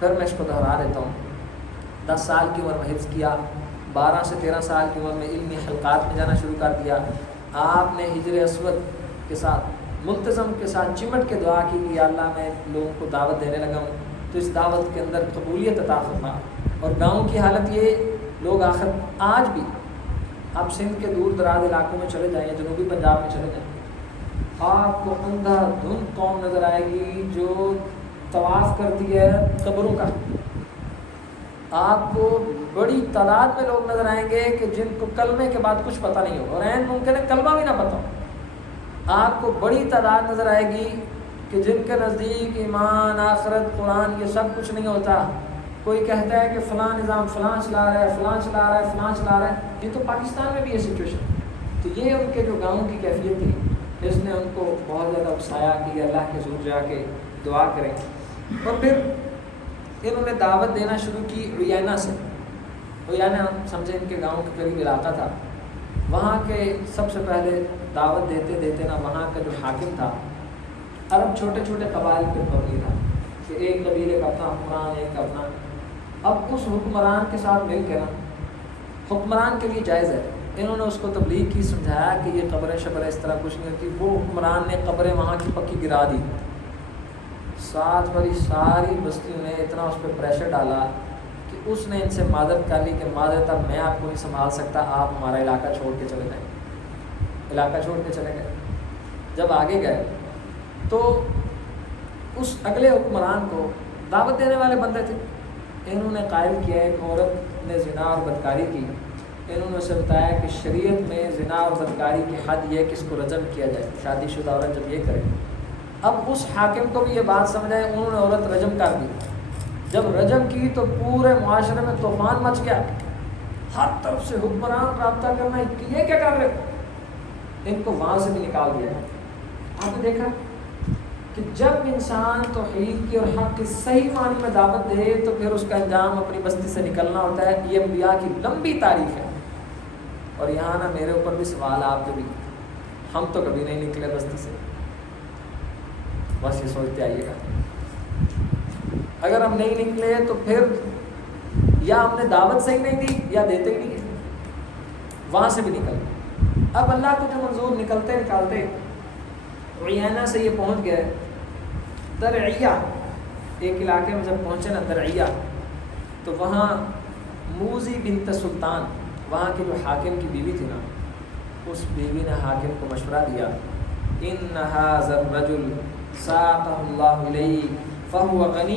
پھر میں اس کو دہرا دیتا ہوں. 10 سال کی عمر میں حفظ کیا، 12 سے 13 سال کی عمر میں علمی حلقات میں جانا شروع کر دیا. آپ نے ہجر اسود کے ساتھ ملتزم کے ساتھ چمٹ کے دعا کی کہ یا اللہ میں لوگوں کو دعوت دینے لگا ہوں تو اس دعوت کے اندر قبولیت عطا فرما. اور گاؤں کی حالت یہ، لوگ آخر آج بھی آپ سندھ کے دور دراز علاقوں میں چلے جائیں، جنوبی پنجاب میں چلے جائیں، آپ کو اندھا دھند قوم نظر آئے گی جو طواف کرتی ہے قبروں کا. آپ کو بڑی تعداد میں لوگ نظر آئیں گے کہ جن کو کلمے کے بعد کچھ پتہ نہیں ہوگا، اور عین ممکن ہے کلمہ بھی نہ پتہ ہو. آپ کو بڑی تعداد نظر آئے گی کہ جن کے نزدیک ایمان، آخرت، قرآن یہ سب کچھ نہیں ہوتا. کوئی کہتا ہے کہ فلاں نظام فلاں چلا رہا ہے، فلاں چلا رہا ہے، فلاں چلا رہا ہے. یہ تو پاکستان میں بھی یہ سچویشن. تو یہ ان کے جو گاؤں کی کیفیت تھی، اس نے ان کو بہت زیادہ اکسایا کہ اللہ کے حضور جا کے دعا کریں. اور پھر انہوں نے دعوت دینا شروع کی ریانہ سے. ریانہ سمجھے ان کے گاؤں کے قریب علاقہ تھا. وہاں کے سب سے پہلے دعوت دیتے دیتے نا وہاں کا جو حاکم تھا، عرب چھوٹے چھوٹے قبائل پہ مبنی تھا کہ ایک قبیلے کا اپنا حکمران، ایک کا اپنا. اب اس حکمران کے ساتھ مل کے نا، حکمران کے لیے جائز ہے، انہوں نے اس کو تبلیغ کی، سمجھایا کہ یہ قبریں شبریں اس طرح کچھ نہیں ہوتی. وہ حکمران نے قبریں وہاں کی پکی گرا دی. ساتھ والی ساری بستیوں نے اتنا اس پہ پریشر ڈالا کہ اس نے ان سے معذرت کر لی کہ معذرت اب میں آپ کو نہیں سنبھال سکتا، آپ ہمارا علاقہ چھوڑ کے چلے جائیں. علاقہ چھوڑ کے چلے گئے. جب آگے گئے تو اس اگلے حکمران کو دعوت دینے والے بندے تھے، انہوں نے قائل کیا ایک عورت نے زنا اور بدکاری کی. انہوں نے اسے بتایا کہ شریعت میں زنا اور بدکاری کی حد یہ کہ اس کو رجم کیا جائے، شادی شدہ عورت جب یہ کرے. اب اس حاکم کو بھی یہ بات سمجھ آئی، انہوں نے عورت رجم کر دی. جب رجم کی تو پورے معاشرے میں طوفان مچ گیا، ہر طرف سے حکمران رابطہ کرنا کہ یہ کیا کر رہے. ان کو وہاں سے بھی نکال دیا. آپ نے دیکھا کہ جب انسان توحید کی اور حق کی صحیح معنی میں دعوت دے تو پھر اس کا انجام اپنی بستی سے نکلنا ہوتا ہے. یہ انبیاء کی لمبی تاریخ ہے. اور یہاں نا میرے اوپر بھی سوال، آپ پہ بھی. ہم تو کبھی نہیں نکلے بستی سے، بس یہ سوچتے آئیے گا. اگر ہم نہیں نکلے تو پھر یا ہم نے دعوت صحیح نہیں دی یا دیتے ہی نہیں، وہاں سے بھی نکل. اب اللہ کو جو منظور نکلتے نکالتے ریانہ سے یہ پہنچ گئے درعیہ. ایک علاقے میں جب پہنچے نا درعیہ، تو وہاں موزی بنت سلطان، وہاں کی جو حاکم کی بیوی تھی نا، اس بیوی نے حاکم کو مشورہ دیا، ان ھذا الرجل ساقہ اللہ الیہ فہو غنی